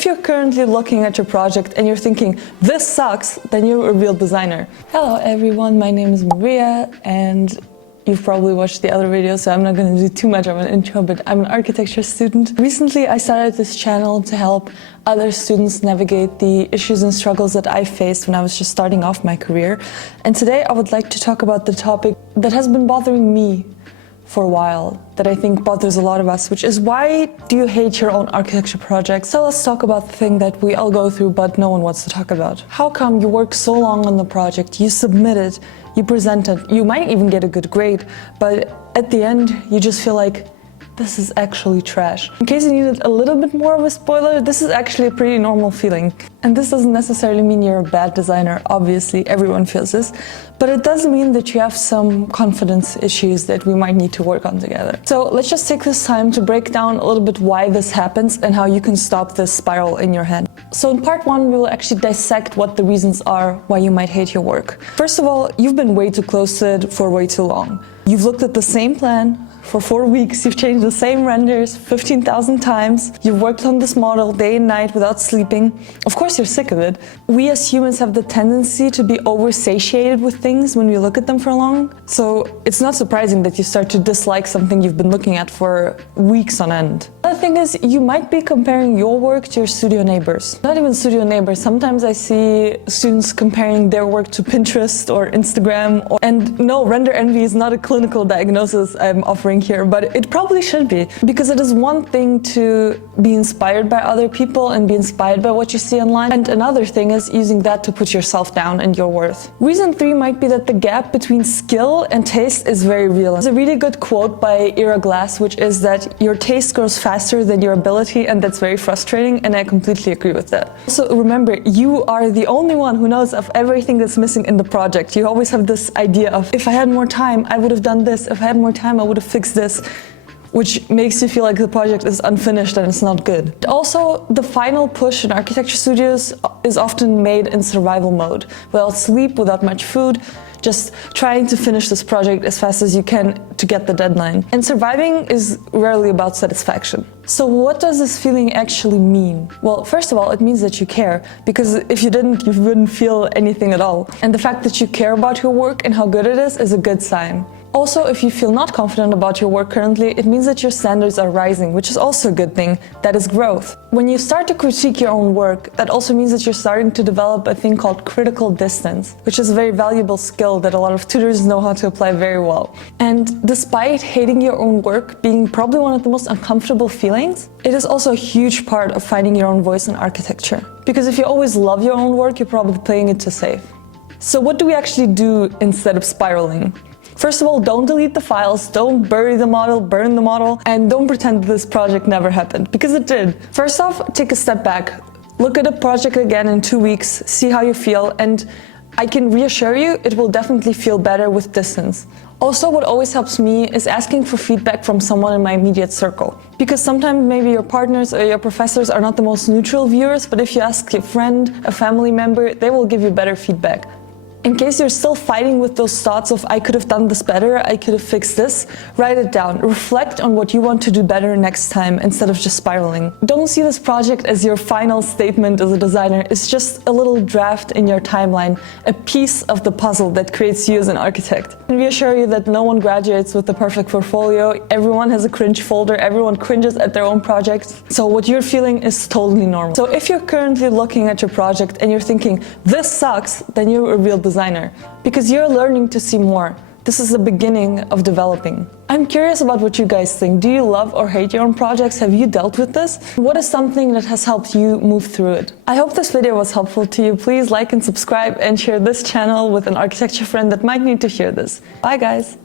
if you're currently looking at your project and you're thinking, this sucks, then you're a real designer. Hello everyone, my name is Maria and you've probably watched the other videos, so I'm not going to do too much of an intro, but I'm an architecture student. Recently, I started this channel to help other students navigate the issues and struggles that I faced when I was just starting off my career. And today I would like to talk about the topic that has been bothering me for a while, that I think bothers a lot of us, which is, why do you hate your own architecture project? So let's talk about the thing that we all go through but no one wants to talk about. How come you work so long on the project, you submit it, you present it, you might even get a good grade, but at the end you just feel like, this is actually trash. In case you needed a little bit more of a spoiler, this is actually a pretty normal feeling. And this doesn't necessarily mean you're a bad designer, obviously everyone feels this, but it does mean that you have some confidence issues that we might need to work on together. So let's just take this time to break down a little bit why this happens and how you can stop this spiral in your head. So in part one, we will actually dissect what the reasons are why you might hate your work. First of all, you've been way too close to it for way too long. You've looked at the same plan for 4 weeks, you've changed the same renders 15,000 times, you've worked on this model day and night without sleeping. Of course you're sick of it. We as humans have the tendency to be oversatiated with things when we look at them for long, so it's not surprising that you start to dislike something you've been looking at for weeks on end. The thing is, you might be comparing your work to your studio neighbors. Not even studio neighbors, sometimes I see students comparing their work to Pinterest or Instagram, and no, render envy is not a clinical diagnosis I'm offering here, but it probably should be, because it is one thing to be inspired by other people and be inspired by what you see online, and another thing is using that to put yourself down and your worth. Reason 3 might be that the gap between skill and taste is very real. There's a really good quote by Ira Glass, which is that your taste grows faster than your ability, and that's very frustrating, and I completely agree with that. So remember, you are the only one who knows of everything that's missing in the project. You always have this idea of, if I had more time, I would have done this. If I had more time, I would have fixed this, which makes you feel like the project is unfinished and it's not good. Also, the final push in architecture studios is often made in survival mode, without sleep, without much food, just trying to finish this project as fast as you can to get the deadline. And surviving is rarely about satisfaction. So what does this feeling actually mean? Well, first of all, it means that you care, because if you didn't, you wouldn't feel anything at all. And the fact that you care about your work and how good it is a good sign. Also, if you feel not confident about your work currently, it means that your standards are rising, which is also a good thing. That is growth. When you start to critique your own work, that also means that you're starting to develop a thing called critical distance, which is a very valuable skill that a lot of tutors know how to apply very well. And despite hating your own work being probably one of the most uncomfortable feelings, it is also a huge part of finding your own voice in architecture. Because if you always love your own work, you're probably playing it too safe. So what do we actually do instead of spiraling? First of all, don't delete the files, don't bury the model, burn the model, and don't pretend this project never happened, because it did. First off, take a step back. Look at the project again in 2 weeks, see how you feel, and I can reassure you, it will definitely feel better with distance. Also, what always helps me is asking for feedback from someone in my immediate circle. Because sometimes maybe your partners or your professors are not the most neutral viewers, but if you ask a friend, a family member, they will give you better feedback. In case you're still fighting with those thoughts of, I could have done this better, I could have fixed this, write it down. Reflect on what you want to do better next time instead of just spiraling. Don't see this project as your final statement as a designer. It's just a little draft in your timeline, a piece of the puzzle that creates you as an architect. And reassure you that no one graduates with the perfect portfolio. Everyone has a cringe folder, everyone cringes at their own project. So what you're feeling is totally normal. So if you're currently looking at your project and you're thinking, this sucks, then you're a real designer, because you're learning to see more. This is the beginning of developing. I'm curious about what you guys think. Do you love or hate your own projects? Have you dealt with this? What is something that has helped you move through it? I hope this video was helpful to you. Please like and subscribe and share this channel with an architecture friend that might need to hear this. Bye guys!